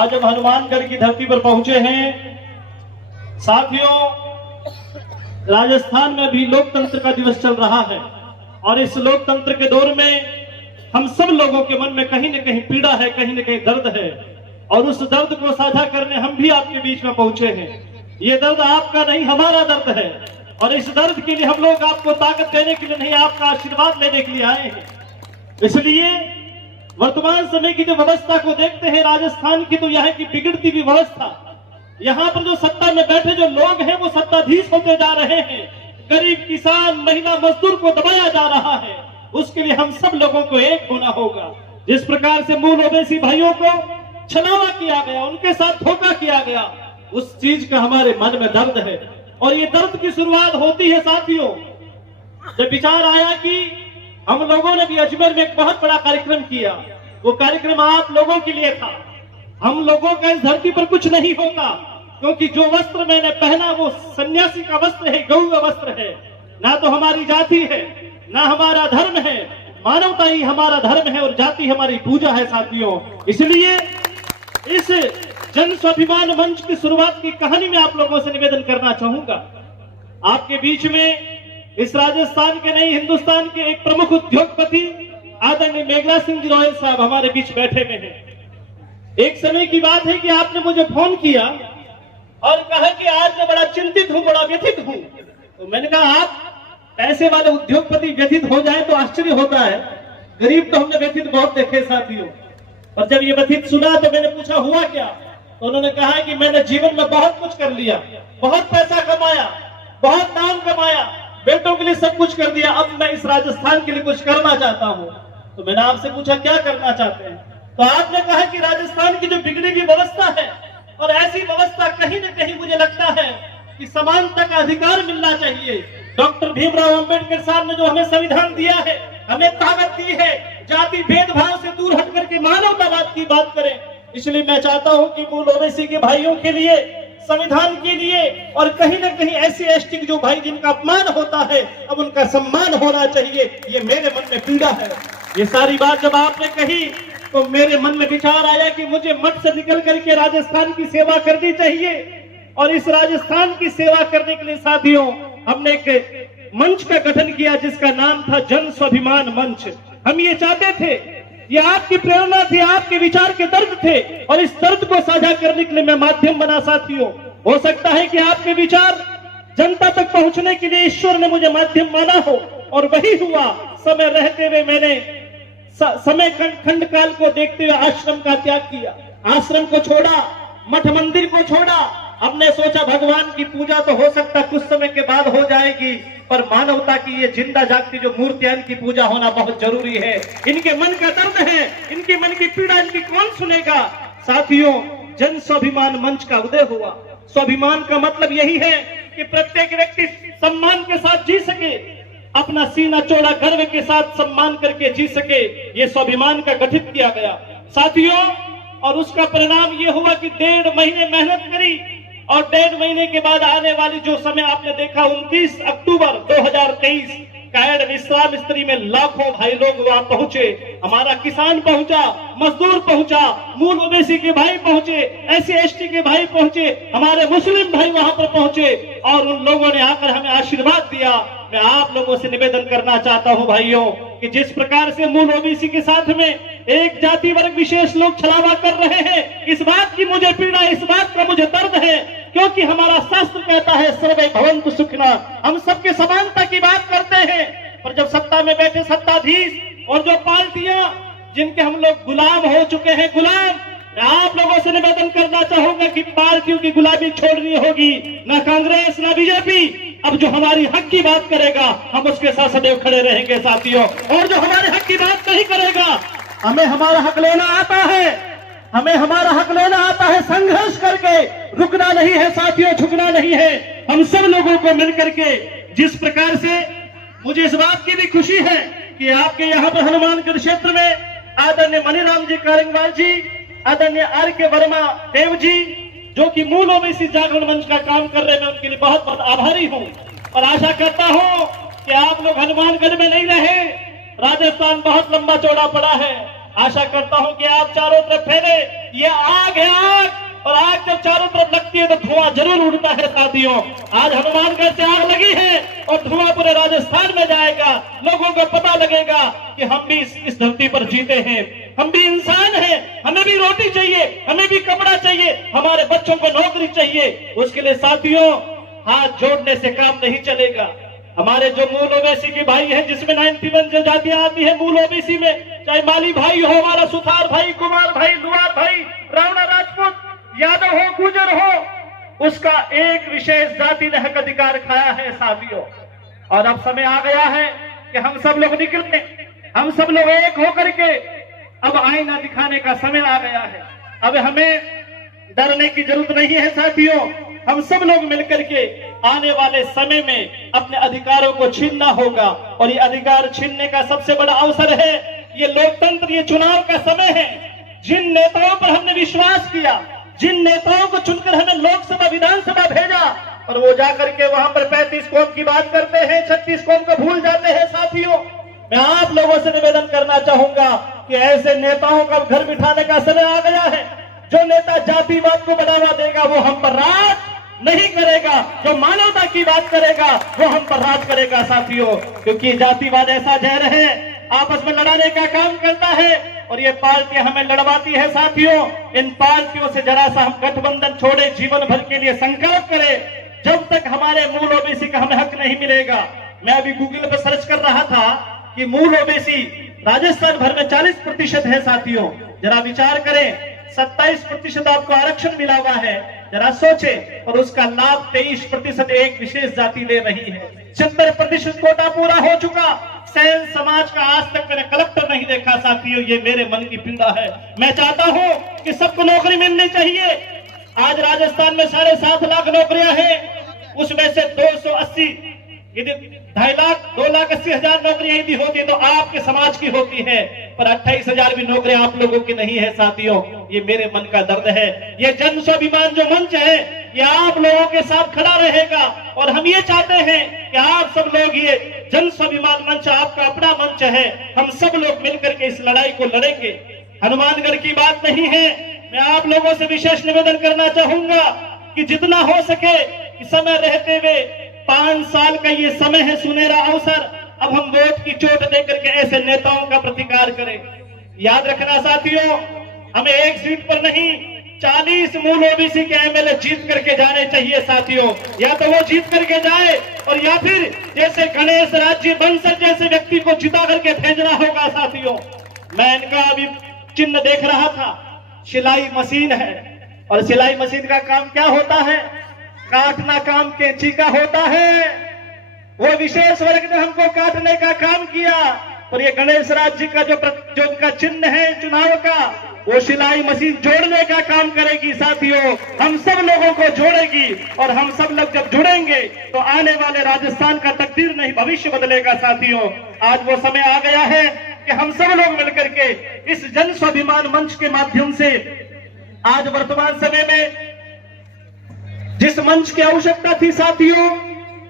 आज हम हनुमानगढ़ की धरती पर पहुंचे हैं। साथियों, राजस्थान में भी लोकतंत्र का दिवस चल रहा है और इस लोकतंत्र के दौर में हम सब लोगों के मन में कहीं न कहीं पीड़ा है, कहीं न कहीं दर्द है और उस दर्द को साझा करने हम भी आपके बीच में पहुंचे हैं। ये दर्द आपका नहीं, हमारा दर्द है और इस दर्द के लिए हम लोग आपको ताकत देने के लिए नहीं, आपका आशीर्वाद लेने के लिए आए हैं। इसलिए वर्तमान समय की जो व्यवस्था को देखते हैं राजस्थान की, तो यहाँ की बिगड़ती हुई व्यवस्था, यहाँ पर जो सत्ता में बैठे जो लोग हैं वो सत्ताधीश होते जा रहे हैं। गरीब किसान, महिला, मजदूर को दबाया जा रहा है। उसके लिए हम सब लोगों को एक होना होगा। जिस प्रकार से मूल ओबीसी भाइयों को छलावा किया गया, उनके साथ धोखा किया गया, उस चीज का हमारे मन में दर्द है और ये दर्द की शुरुआत होती है साथियों जब विचार आया कि हम लोगों ने भी अजमेर में एक बहुत बड़ा कार्यक्रम किया। वो कार्यक्रम आप लोगों के लिए था। हम लोगों का इस धरती पर कुछ नहीं होगा, क्योंकि जो वस्त्र मैंने पहना वो सन्यासी का वस्त्र है, गौ का वस्त्र है। ना तो हमारी जाति है, ना हमारा धर्म है, मानवता ही हमारा धर्म है और जाति हमारी पूजा है साथियों। इसलिए इस जन स्वाभिमान मंच की शुरुआत की कहानी में आप लोगों से निवेदन करना चाहूंगा। आपके बीच में इस राजस्थान के नहीं, हिंदुस्तान के एक प्रमुख उद्योगपति आदरणीय मेघला सिंह जी रॉयल साहब हमारे बीच बैठे हुए हैं। एक समय की बात है कि आपने मुझे फोन किया और कहा कि आज मैं बड़ा चिंतित हूं, बड़ा व्यथित हूं। तो मैंने कहा आप पैसे वाले उद्योगपति व्यथित हो जाए तो आश्चर्य होता है, गरीब तो हमने व्यथित बहुत देखे साथियों। और जब ये व्यथित सुना तो मैंने पूछा हुआ क्या, तो उन्होंने कहा कि मैंने जीवन में बहुत कुछ कर लिया, बहुत पैसा कमाया, बहुत नाम कमाया, बेटों के लिए सब कुछ कर दिया, अब मैं इस राजस्थान के लिए कुछ करना चाहता हूँ। तो मैंने आपसे पूछा क्या करना चाहते हैं, तो आपने कहा कि राजस्थान की जो बिगड़ी हुई व्यवस्था है और ऐसी व्यवस्था कहीं न कहीं मुझे लगता है कि समानता का अधिकार मिलना चाहिए। डॉक्टर भीमराव अंबेडकर साहब ने जो हमें संविधान दिया है, हमें ताकत दी है, जाति भेदभाव से दूर हट करके मानवतावाद की बात करें। इसलिए मैं चाहता हूं कि मूल ओबीसी के भाइयों के लिए, संविधान के लिए और कहीं न कहीं ऐसे एसटी जो भाई जिनका अपमान होता है, अब उनका सम्मान होना चाहिए। ये मेरे मन में पीड़ा है। ये सारी बात जब आपने कही तो मेरे मन में विचार आया कि मुझे मठ से निकल करके राजस्थान की सेवा करनी चाहिए और इस राजस्थान की सेवा करने के लिए साथियों हमने एक मंच का गठन किया जिसका नाम था जन स्वाभिमान मंच। हम ये चाहते थे, ये आपकी प्रेरणा थी, आपके विचार के दर्द थे और इस दर्द को साझा करने के लिए मैं माध्यम बना साथियों। हो सकता है कि आपके विचार जनता तक पहुंचने के लिए ईश्वर ने मुझे माध्यम माना हो और वही हुआ। समय रहते हुए मैंने समय खंड काल को देखते हुए आश्रम का त्याग किया, आश्रम को छोड़ा, मठ मंदिर को छोड़ा। हमने सोचा भगवान की पूजा तो हो सकता कुछ समय के बाद हो जाएगी, पर मानवता की ये जिंदा जागती जो मूर्तियां, इनकी पूजा होना बहुत जरूरी है। इनके मन का दर्द है, इनके मन की पीड़ा इनकी कौन सुनेगा। साथियों, जन स्वाभिमान मंच का उदय हुआ। स्वाभिमान का मतलब यही है कि प्रत्येक व्यक्ति सम्मान के साथ जी सके, अपना सीना चौड़ा गर्व के साथ सम्मान करके जी सके। ये स्वाभिमान का गठित किया गया साथियों, और उसका परिणाम ये हुआ कि 1.5 महीने मेहनत करी और 1.5 महीने के बाद आने वाली जो समय आपने देखा 29 अक्टूबर 2023 कैड विश्राम स्त्री में लाखों भाई लोग वहां पहुंचे। हमारा किसान पहुंचा, मजदूर पहुंचा, मूल ओबीसी के भाई पहुंचे, एससी एसटी के भाई पहुंचे, हमारे मुस्लिम भाई वहां पर पहुंचे और उन लोगों ने आकर हमें आशीर्वाद दिया। मैं आप लोगों से निवेदन करना चाहता हूं भाइयों कि जिस प्रकार से मूल ओबीसी के साथ में एक जाति वर्ग विशेष लोग छलावा कर रहे हैं, इस बात की मुझे पीड़ा, इस बात का मुझे दर्द है, क्योंकि हमारा शास्त्र कहता है सर्वे भवन्तु सुखिनः, हम सबके समानता की बात करते हैं। पर जब सत्ता में बैठे सत्ताधीश और जो पार्टियां जिनके हम लोग गुलाम हो चुके हैं, गुलाम, मैं आप लोगों से निवेदन करना चाहूंगा कि पार्टियों की गुलामी छोड़नी होगी, ना कांग्रेस ना बीजेपी। अब जो हमारी हक की बात करेगा हम उसके साथ सदैव खड़े रहेंगे साथियों, और जो हमारे हक की बात नहीं करेगा, हमें हमारा हक लेना आता है, हमें हमारा हक लेना आता है, संघर्ष करके रुकना नहीं है साथियों, झुकना नहीं है। हम सब लोगों को मिलकर के, जिस प्रकार से मुझे इस बात की भी खुशी है कि आपके यहाँ पर हनुमानगढ़ क्षेत्र में आदरणीय मनीराम जी कारिंगवाल जी, आदरणीय आर.के. वर्मा देव जी, जो कि मूल ओबीसी जागरण मंच का काम कर रहे हैं, मैं उनके लिए बहुत बहुत आभारी हूं और आशा करता हूं कि आप लोग हनुमानगढ़ में नहीं रहे। राजस्थान बहुत लंबा चौड़ा पड़ा है, आशा करता हूं कि आप चारों तरफ फैले, ये आग है आग, और आग जब चारों तरफ लगती है तो धुआं जरूर उड़ता है साथियों। आज हनुमानगढ़ से आग लगी है और धुआं पूरे राजस्थान में जाएगा। लोगों को पता लगेगा कि हम भी इस धरती पर जीते हैं, हम भी इंसान हैं, हमें भी रोटी चाहिए, हमें भी कपड़ा चाहिए, हमारे बच्चों को नौकरी चाहिए। उसके लिए साथियों हाथ जोड़ने से काम नहीं चलेगा। हमारे जो मूल ओबीसी के भाई हैं, जिसमें 91 जो जातियां आती है मूल ओबीसी में, चाहे माली भाई हो, हमारा सुथार भाई, कुमार भाई, लुहार भाई, रावणा राजपूत, यादव हो, गुजर हो, उसका एक विशेष जाति ने हक अधिकार खाया है साथियों। और अब समय आ गया है कि हम सब लोग निकले, हम सब लोग एक होकर के अब आईना दिखाने का समय आ गया है। अब हमें डरने की जरूरत नहीं है साथियों। हम सब लोग मिलकर के आने वाले समय में अपने अधिकारों को छीनना होगा, और ये अधिकार छीनने का सबसे बड़ा अवसर है ये लोकतंत्र, ये चुनाव का समय है। जिन नेताओं पर हमने विश्वास किया, जिन नेताओं को चुनकर हमें लोकसभा विधानसभा भेजा, और वो जाकर के वहां पर 35 कौम की बात करते हैं, 36 कौम को भूल जाते हैं साथियों। मैं आप लोगों से निवेदन करना चाहूंगा कि ऐसे नेताओं का घर बिठाने का समय आ गया है। जो नेता जातिवाद को बढ़ावा देगा वो हम पर राज नहीं करेगा, जो मानवता की बात करेगा वो हम पर राज करेगा साथियों। क्योंकि जातिवाद ऐसा जहर है, आपस में लड़ाने का काम करता है, और ये पार्टियां हमें लड़वाती है साथियों। इन पार्टियों से जरा सा हम गठबंधन छोड़े, जीवन भर के लिए संकल्प करें। जब तक हमारे मूल ओबीसी का हमें हक नहीं मिलेगा, मैं अभी गूगल पर सर्च कर रहा था कि मूल ओबीसी राजस्थान भर में 40% है साथियों। जरा विचार करें, 27% आपको आरक्षण मिला हुआ है, जरा सोचे, और उसका लाभ 23% एक विशेष जाति ले रही है। 70% कोटा पूरा हो चुका। सैन समाज का आज तक मैंने कलेक्टर नहीं देखा साथियों, ये मेरे मन की पीड़ा है। मैं चाहता हूं कि सबको नौकरी मिलनी चाहिए। आज राजस्थान में 7.5 लाख नौकरियां हैं, उसमें से 280 यदि 2.5 लाख 2,80,000 नौकरियां यदि होती तो आपके समाज की होती है, पर 28,000 भी नौकरियां आप लोगों की नहीं है साथियों। ये मेरे मन का दर्द है। ये जन स्वाभिमान जो मंच है ये आप लोगों के साथ खड़ा रहेगा, और हम ये चाहते हैं कि आप सब लोग, ये जन स्वाभिमान मंच आपका अपना मंच है, हम सब लोग मिलकर के इस लड़ाई को लड़ेंगे। हनुमानगढ़ की बात नहीं है। मैं आप लोगों से विशेष निवेदन करना चाहूंगा कि जितना हो सके कि समय रहते हुए 5 साल का ये समय है, सुनहरा अवसर, अब हम वोट की चोट देकर के ऐसे नेताओं का प्रतिकार करें। याद रखना साथियों, हमें एक सीट पर नहीं 40 मूल ओबीसी के एमएलए जीत करके जाने चाहिए साथियों। या तो वो जीत करके जाए, और या फिर जैसे गणेश राज्य बंसल जैसे व्यक्ति को जिता करके भेजना होगा साथियों। मैं इनका अभी चिन्ह देख रहा था, सिलाई मशीन है, और सिलाई मशीन का काम क्या होता है? काटना काम कैंची का होता है। वो विशेष वर्ग ने हमको काटने का काम किया, और ये गणेश राज्य का जो उनका चिन्ह है चुनाव का, वो सिलाई मशीन जोड़ने का काम करेगी साथियों। हम सब लोगों को जोड़ेगी, और हम सब लोग जब जुड़ेंगे तो आने वाले राजस्थान का तकदीर नहीं भविष्य बदलेगा साथियों। आज वो समय आ गया है कि हम सब लोग मिलकर के इस जन स्वाभिमान मंच के माध्यम से आज वर्तमान समय में जिस मंच की आवश्यकता थी साथियों,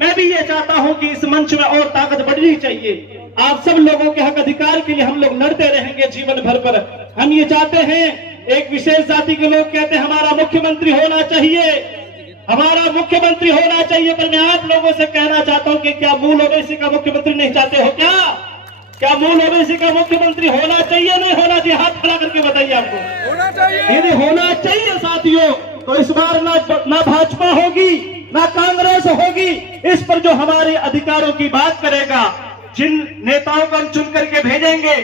मैं भी ये चाहता हूं कि इस मंच में और ताकत बढ़नी चाहिए। आप सब लोगों के हक अधिकार के लिए हम लोग लड़ते रहेंगे जीवन भर पर। हम ये चाहते हैं, एक विशेष जाति के लोग कहते हैं हमारा मुख्यमंत्री होना चाहिए, हमारा मुख्यमंत्री होना चाहिए, पर मैं आप लोगों से कहना चाहता हूं कि क्या मूल ओबीसी का मुख्यमंत्री नहीं चाहते हो? क्या मूल ओबीसी का मुख्यमंत्री होना चाहिए नहीं होना चाहिए? हाथ खड़ा करके बताइए। आपको होना चाहिए। यदि होना चाहिए साथियों, तो इस बार ना भाजपा होगी ना कांग्रेस होगी, इस पर जो हमारे अधिकारों की बात करेगा, जिन नेताओं को हम चुन करके भेजेंगे,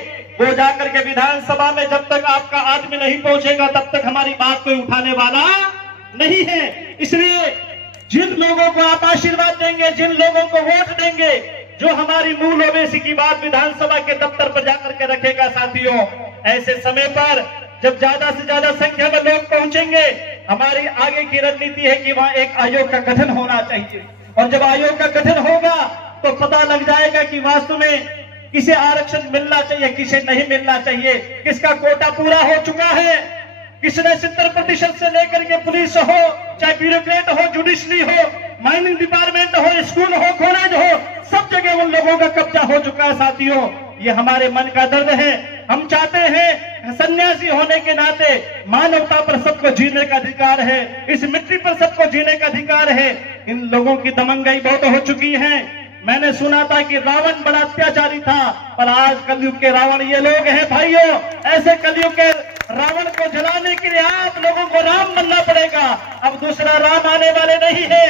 वो जाकर के विधानसभा में जब तक आपका आदमी नहीं पहुंचेगा तब तक हमारी बात कोई उठाने वाला नहीं है। इसलिए जिन लोगों को आप आशीर्वाद देंगे, जिन लोगों को वोट देंगे, जो हमारी मूल ओबीसी की बात विधानसभा के दफ्तर पर जाकर के रखेगा साथियों, ऐसे समय पर जब ज्यादा से ज्यादा संख्या में लोग पहुंचेंगे, हमारी आगे की रणनीति है कि वहां एक आयोग का गठन होना चाहिए, और जब आयोग का गठन होगा तो पता लग जाएगा कि वास्तव में किसे आरक्षण मिलना चाहिए, किसे नहीं मिलना चाहिए, किसका कोटा पूरा हो चुका है, किसने 70% से लेकर के पुलिस हो, चाहे ब्यूरोक्रेट हो, जुडिशरी हो, माइनिंग डिपार्टमेंट हो, स्कूल हो, कॉलेज हो, सब जगह उन लोगों का कब्जा हो चुका है साथियों। ये हमारे मन का दर्द है। हम चाहते हैं सन्यासी होने के नाते मानवता पर सबको जीने का अधिकार है, इस मिट्टी पर सबको जीने का अधिकार है। इन लोगों की दमंगाई बहुत हो चुकी है। मैंने सुना था कि रावण बड़ा अत्याचारी था, पर आज कलयुग के रावण ये लोग हैं भाइयों। ऐसे कलयुग के रावण को जलाने के लिए आप लोगों को राम बनना पड़ेगा। अब दूसरा राम आने वाले नहीं है।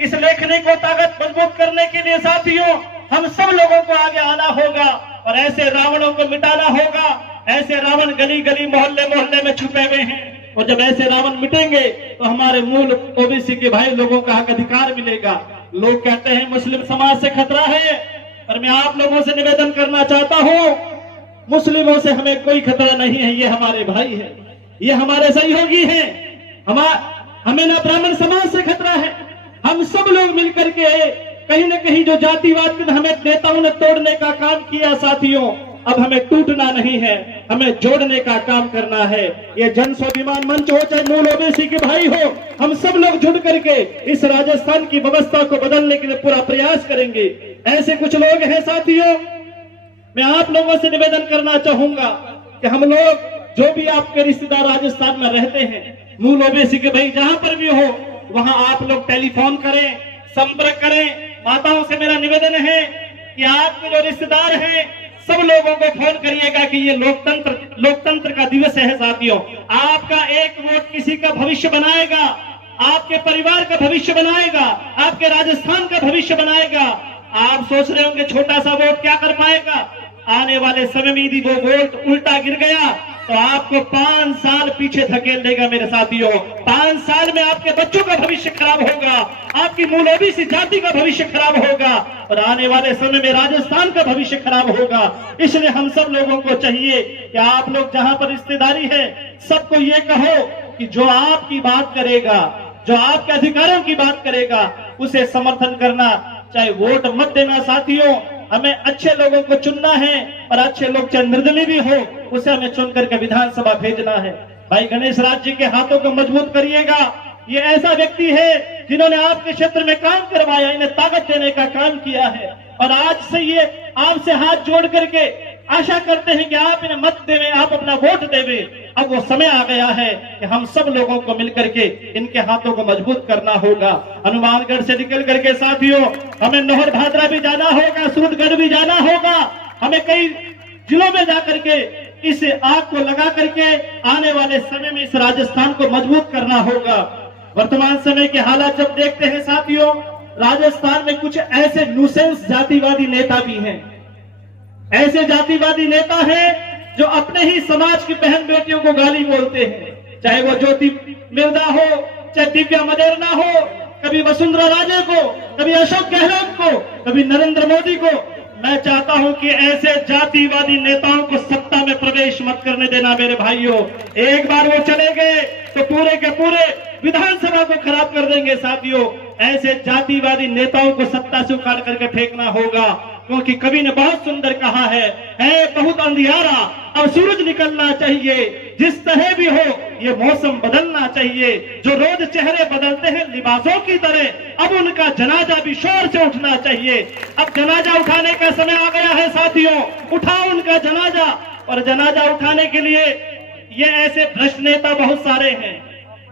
इस लेखनी को ताकत मजबूत करने के लिए साथियों हम सब लोगों को आगे आना होगा और ऐसे रावणों को मिटाना होगा। ऐसे रावण गली गली मोहल्ले मोहल्ले में छुपे हुए हैं और जब ऐसे रावण मिटेंगे तो हमारे मूल ओबीसी के भाई लोगों का हक अधिकार मिलेगा। लोग कहते हैं मुस्लिम समाज से खतरा है, पर मैं आप लोगों से निवेदन करना चाहता हूं, मुस्लिमों से हमें कोई खतरा नहीं है। ये हमारे भाई है, ये हमारे सहयोगी हैं। हमें ना ब्राह्मण समाज से खतरा है। हम सब लोग मिलकर के कहीं न कहीं जो जातिवाद में हमें नेताओं ने तोड़ने का काम किया साथियों, अब हमें टूटना नहीं है, हमें जोड़ने का काम करना है। ये जन स्वाभिमान मंच हो चाहे मूल ओबीसी के भाई हो, हम सब लोग जुड़ करके इस राजस्थान की व्यवस्था को बदलने के लिए पूरा प्रयास करेंगे। ऐसे कुछ लोग हैं साथियों, मैं आप लोगों से निवेदन करना चाहूंगा कि हम लोग जो भी आपके रिश्तेदार राजस्थान में रहते हैं, मूल ओबीसी के भाई जहां पर भी हो, वहां आप लोग टेलीफोन करें, संपर्क करें। माताओं से मेरा निवेदन है कि आपके जो रिश्तेदार हैं सब लोगों को फोन करिएगा कि ये लोकतंत्र का दिवस है साथियों। आपका एक वोट किसी का भविष्य बनाएगा, आपके परिवार का भविष्य बनाएगा, आपके राजस्थान का भविष्य बनाएगा। आप सोच रहे होंगे छोटा सा वोट क्या कर पाएगा, आने वाले समय में यदि वो वोट उल्टा गिर गया तो आपको 5 साल पीछे धकेल देगा मेरे साथियों। 5 साल में आपके बच्चों का भविष्य खराब होगा, आपकी मूल ओबीसी जाति का भविष्य खराब होगा और आने वाले समय में राजस्थान का भविष्य खराब होगा। इसलिए हम सब लोगों को चाहिए कि आप लोग जहां पर रिश्तेदारी है सबको ये कहो कि जो आपकी बात करेगा, जो आपके अधिकारों की बात करेगा, उसे समर्थन करना, चाहे वोट मत देना साथियों। हमें अच्छे लोगों को चुनना है और अच्छे लोग चाहे निर्दलीय भी हो उसे हमें चुन करके विधानसभा भेजना है। भाई गणेश राज जी के हाथों को मजबूत करिएगा। ये ऐसा व्यक्ति है जिन्होंने आपके क्षेत्र में काम करवाया, इन्हें ताकत देने का काम किया है और आज से ये आपसे हाथ जोड़ करके आशा करते हैं कि आप इन्हें मत देवें, आप अपना वोट देवें। अब वो समय आ गया है कि हम सब लोगों को मिलकर के इनके हाथों को मजबूत करना होगा। हनुमानगढ़ से निकल करके साथियों हमें नोहर भादरा भी जाना होगा, सूरतगढ़ भी जाना होगा। हमें कई जिलों में जाकर के इस आग को लगा करके आने वाले समय में इस राजस्थान को मजबूत करना होगा। वर्तमान समय के हालात जब देखते हैं साथियों, राजस्थान में कुछ ऐसे न्यूसेंस जातिवादी नेता भी हैं। ऐसे जातिवादी नेता हैं जो अपने ही समाज की बहन बेटियों को गाली बोलते हैं, चाहे वो ज्योति मिर्धा हो, चाहे दिव्या मदेरना हो, कभी वसुंधरा राजे को, कभी अशोक गहलोत को, कभी नरेंद्र मोदी को। मैं चाहता हूं कि ऐसे जातिवादी नेताओं को सत्ता में प्रवेश मत करने देना मेरे भाइयों। एक बार वो चले गए तो पूरे के पूरे विधानसभा को खराब कर देंगे साथियों। ऐसे जातिवादी नेताओं को सत्ता से उखाड़ करके फेंकना होगा, क्योंकि कवि ने बहुत सुंदर कहा है बहुत अंधियारा अब सूरज निकलना चाहिए। जिस तरह भी हो ये मौसम बदलना चाहिए। जो रोज चेहरे बदलते हैं लिबासों की तरह, अब उनका जनाजा भी शोर से उठना चाहिए। अब जनाजा उठाने का समय आ गया है साथियों, उठाओ उनका जनाजा। और जनाजा उठाने के लिए ये ऐसे भ्रष्ट नेता बहुत सारे हैं,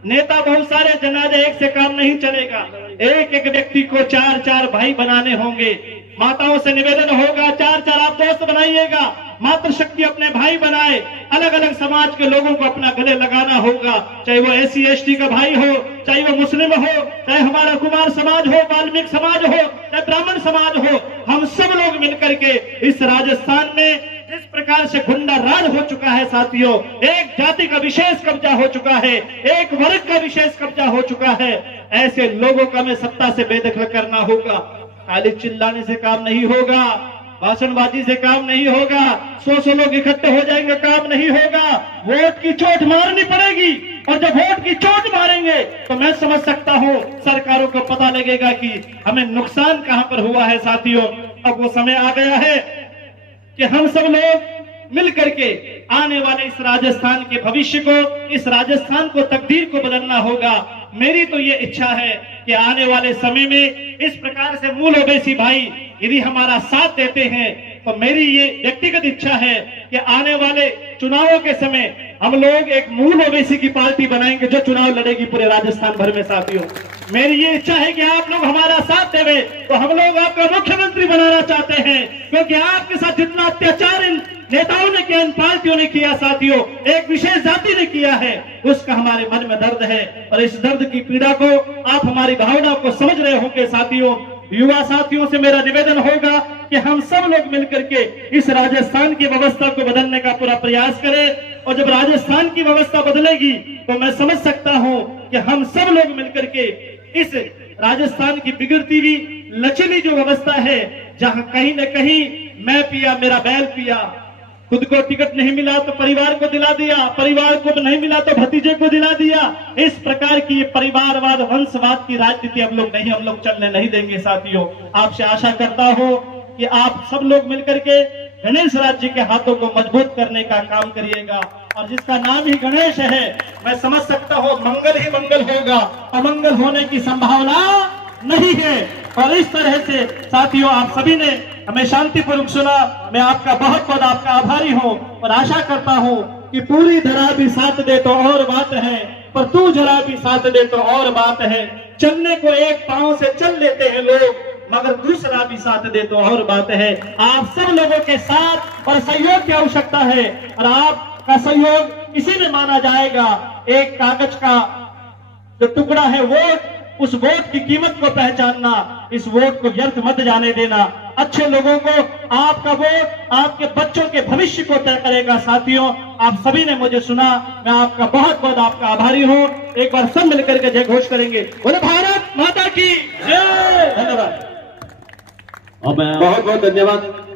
नेता बहुत सारे, जनाजा एक से काम नहीं चलेगा। एक एक व्यक्ति को 4-4 भाई बनाने होंगे। माताओं से निवेदन होगा 4-4 आप दोस्त बनाइएगा, मातृशक्ति अपने भाई बनाए। अलग अलग समाज के लोगों को अपना गले लगाना होगा, चाहे वो SC/ST का भाई हो, चाहे वो मुस्लिम हो, चाहे हमारा कुमार समाज हो, वाल्मीकि समाज हो, चाहे ब्राह्मण समाज हो। हम सब लोग मिलकर के इस राजस्थान में जिस प्रकार से गुंडा राज हो चुका है साथियों, एक जाति का विशेष कब्जा हो चुका है, एक वर्ग का विशेष कब्जा हो चुका है, ऐसे लोगों का हमें सत्ता से बेदखल करना होगा। खाली चिल्लाने से काम नहीं होगा, भाषणबाजी से काम नहीं होगा, 100 लोग इकट्ठे हो जाएंगे काम नहीं होगा। वोट की चोट मारनी पड़ेगी और जब वोट की चोट मारेंगे तो मैं समझ सकता हूं सरकारों को पता लगेगा कि हमें नुकसान कहां पर हुआ है साथियों। अब वो समय आ गया है कि हम सब लोग मिल करके आने वाले इस राजस्थान के भविष्य को, इस राजस्थान को, तकदीर को बदलना होगा। मेरी तो ये इच्छा है कि आने वाले समय में इस प्रकार से मूल ओबीसी भाई यदि हमारा साथ देते हैं, तो मेरी ये व्यक्तिगत इच्छा है कि आने वाले चुनावों के समय हम लोग एक मूल ओबीसी की पार्टी बनाएंगे जो चुनाव लड़ेगी पूरे राजस्थान भर में। साथियों, मेरी ये इच्छा है कि आप लोग हमारा साथ देवे, तो हम लोग आपका मुख्यमंत्री बनाना चाहते हैं, क्योंकि आपके साथ जितना अत्याचार इन नेताओं ने किया, इन पार्टियों ने किया साथियों, एक विशेष जाति ने किया है, उसका हमारे मन में दर्द है। और इस दर्द की पीड़ा को आप हमारी भावना को समझ रहे होंगे साथियों। युवा साथियों से मेरा निवेदन होगा कि हम सब लोग मिलकर के इस राजस्थान की व्यवस्था को बदलने का पूरा प्रयास करें। और जब राजस्थान की व्यवस्था बदलेगी तो मैं समझ सकता हूं कि हम सब लोग मिलकर के इस राजस्थान की बिगड़ती हुई लचीली जो व्यवस्था है, जहां कहीं न कहीं मैं पिया मेरा बैल पिया, खुद को टिकट नहीं मिला तो परिवार को दिला दिया, परिवार को नहीं मिला तो भतीजे को दिला दिया, इस प्रकार की परिवारवाद वंशवाद की राजनीति हम लोग चलने नहीं देंगे साथियों। आपसे आशा करता हूं कि आप सब लोग मिलकर के गणेश राज्य के हाथों को मजबूत करने का काम करिएगा। और जिसका नाम ही गणेश है, मैं समझ सकता हूं मंगल ही मंगल होगा, अमंगल होने की संभावना नहीं है। और इस तरह से साथियों आप सभी ने हमें शांतिपूर्वक सुना, मैं आपका बहुत बहुत आपका आभारी हूं। और आशा करता हूं कि पूरी धरा भी साथ दे तो और बात है, पर तू जरा भी साथ दे तो और बात है। चलने को एक पांव से चल लेते हैं लोग, मगर दूसरा भी साथ दे तो और बात है। आप सब लोगों के साथ और सहयोग की आवश्यकता है, और आपका सहयोग इसी में माना जाएगा। एक कागज का जो टुकड़ा है वोट, उस वोट की कीमत को पहचानना, इस वोट को व्यर्थ मत जाने देना। अच्छे लोगों को आपका वोट आपके बच्चों के भविष्य को तय करेगा साथियों। आप सभी ने मुझे सुना, मैं आपका बहुत बहुत आपका आभारी हूं। एक बार सब मिलकर के जय घोष करेंगे, बोले भारत माता की जय। धन्यवाद, बहुत बहुत धन्यवाद।